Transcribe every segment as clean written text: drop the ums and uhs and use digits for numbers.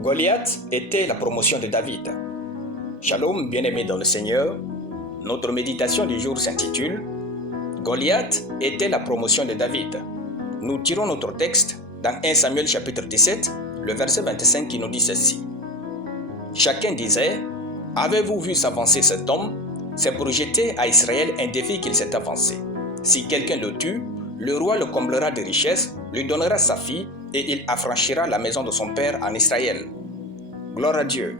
Goliath était la promotion de David. Shalom, bien-aimés dans le Seigneur. Notre méditation du jour s'intitule Goliath était la promotion de David. Nous tirons notre texte dans 1 Samuel chapitre 17, le verset 25 qui nous dit ceci. Chacun disait, « Avez-vous vu s'avancer cet homme? C'est pour jeter à Israël un défi qu'il s'est avancé. Si quelqu'un le tue, le roi le comblera de richesses, lui donnera sa fille et il affranchira la maison de son père en Israël. » Gloire à Dieu.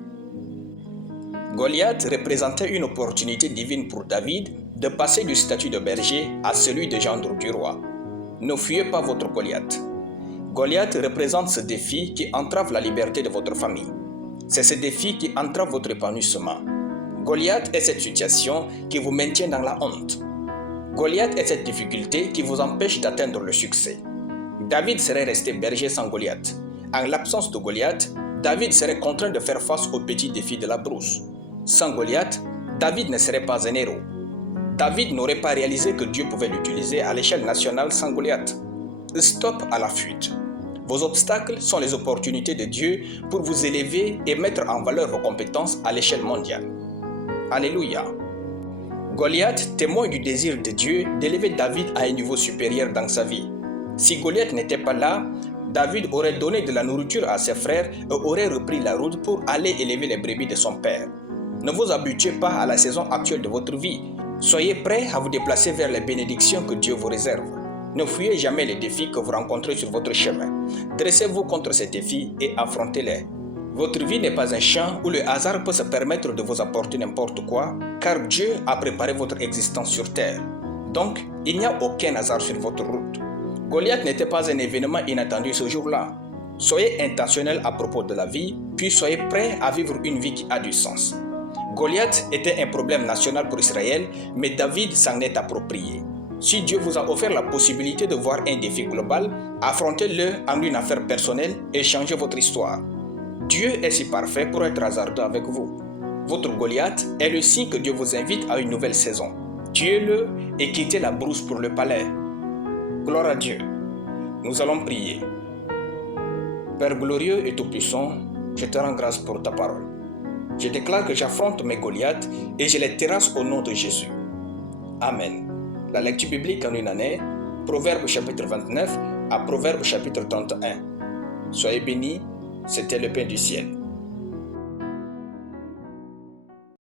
Goliath représentait une opportunité divine pour David de passer du statut de berger à celui de gendre du roi. Ne fuyez pas votre Goliath. Goliath représente ce défi qui entrave la liberté de votre famille. C'est ce défi qui entrave votre épanouissement. Goliath est cette situation qui vous maintient dans la honte. Goliath est cette difficulté qui vous empêche d'atteindre le succès. David serait resté berger sans Goliath. En l'absence de Goliath, David serait contraint de faire face aux petits défis de la brousse. Sans Goliath, David ne serait pas un héros. David n'aurait pas réalisé que Dieu pouvait l'utiliser à l'échelle nationale sans Goliath. Stop à la fuite. Vos obstacles sont les opportunités de Dieu pour vous élever et mettre en valeur vos compétences à l'échelle mondiale. Alléluia. Goliath témoigne du désir de Dieu d'élever David à un niveau supérieur dans sa vie. Si Goliath n'était pas là, David aurait donné de la nourriture à ses frères et aurait repris la route pour aller élever les brebis de son père. Ne vous habituez pas à la saison actuelle de votre vie. Soyez prêts à vous déplacer vers les bénédictions que Dieu vous réserve. Ne fuyez jamais les défis que vous rencontrez sur votre chemin. Dressez-vous contre ces défis et affrontez-les. Votre vie n'est pas un champ où le hasard peut se permettre de vous apporter n'importe quoi, car Dieu a préparé votre existence sur terre. Donc, il n'y a aucun hasard sur votre route. Goliath n'était pas un événement inattendu ce jour-là. Soyez intentionnel à propos de la vie, puis soyez prêts à vivre une vie qui a du sens. Goliath était un problème national pour Israël, mais David s'en est approprié. Si Dieu vous a offert la possibilité de voir un défi global, affrontez-le en une affaire personnelle et changez votre histoire. Dieu est si parfait pour être hasardeux avec vous. Votre Goliath est le signe que Dieu vous invite à une nouvelle saison. Tuez-le et quittez la brousse pour le palais. Gloire à Dieu. Nous allons prier. Père glorieux et tout-puissant, je te rends grâce pour ta parole. Je déclare que j'affronte mes Goliaths et je les terrasse au nom de Jésus. Amen. La lecture biblique en une année, Proverbes chapitre 29 à Proverbes chapitre 31. Soyez bénis, c'était le pain du ciel.